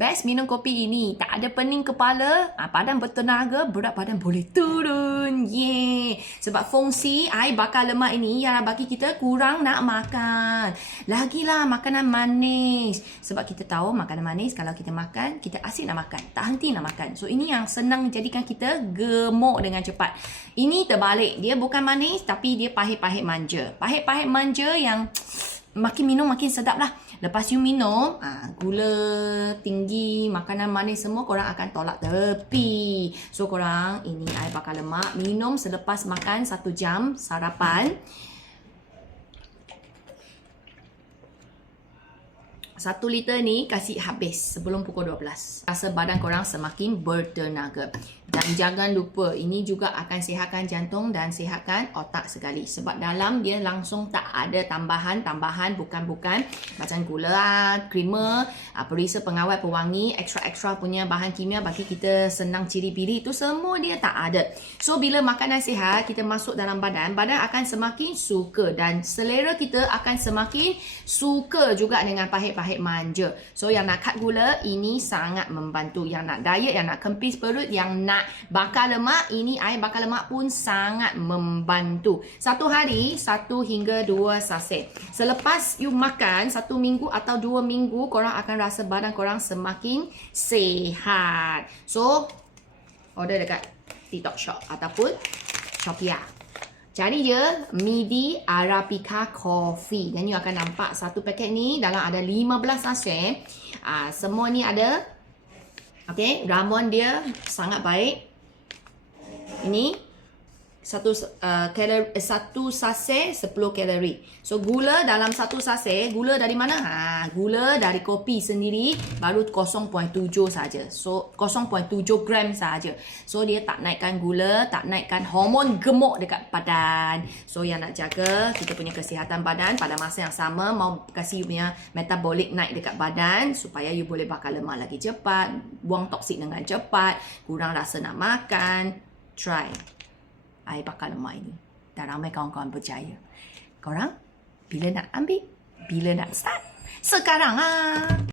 Best minum kopi ini. Tak ada pening kepala, ah, badan bertenaga, berat badan boleh turun. Yeay. Sebab fungsi air bakar lemak ini yang bagi kita kurang nak makan. Lagilah makanan manis. Sebab kita tahu makanan manis kalau kita makan, kita asyik nak makan. Tak henti nak makan. So ini yang senang jadikan kita gemuk dengan cepat. Ini terbalik. Dia bukan manis tapi dia pahit-pahit manja. Pahit-pahit manja yang makin minum makin sedap lah. Lepas you minum, ah, gula tinggi, makanan manis semua korang akan tolak tepi. So korang ini air bakar lemak. Minum selepas makan satu jam sarapan. Satu liter ni kasih habis sebelum pukul 12. Rasa badan korang semakin bertenaga. Dan jangan lupa, ini juga akan sihatkan jantung dan sihatkan otak sekali. Sebab dalam dia langsung tak ada tambahan-tambahan bukan-bukan macam gula, creamer, ah, perisa pengawet pewangi, ekstra-ekstra punya bahan kimia bagi kita senang ciri-biri itu semua dia tak ada. So bila makanan sihat kita masuk dalam badan, badan akan semakin suka dan selera kita akan semakin suka juga dengan pahit-pahit manja. So yang nak cut gula ini sangat membantu. Yang nak diet, yang nak kempis perut, yang nak bakar lemak, ini air bakar lemak pun sangat membantu. Satu hari, satu hingga dua saset. Selepas you makan, satu minggu atau dua minggu, korang akan rasa badan korang semakin sehat. So, order dekat TikTok Shop ataupun Shopee. Cari je Midi Arabica Coffee dan you akan nampak satu paket ni dalam ada 15 saset. Ah, semua ni ada Okay, ramuan dia sangat baik. Ini satu uh, kalori eh, satu sase 10 kalori. So gula dalam satu sase, gula dari mana? Ha, gula dari kopi sendiri baru 0.7 saja. So 0.7 gram saja. So dia tak naikkan gula, tak naikkan hormon gemuk dekat badan. So yang nak jaga kita punya kesihatan badan pada masa yang sama mau kasih you punya metabolik naik dekat badan supaya you boleh bakar lemak lagi cepat, buang toksik dengan cepat, kurang rasa nak makan. Try air bakar lemak ini. Dan ramai kawan-kawan berjaya. Korang, bila nak ambil? Bila nak start? Sekarang ah.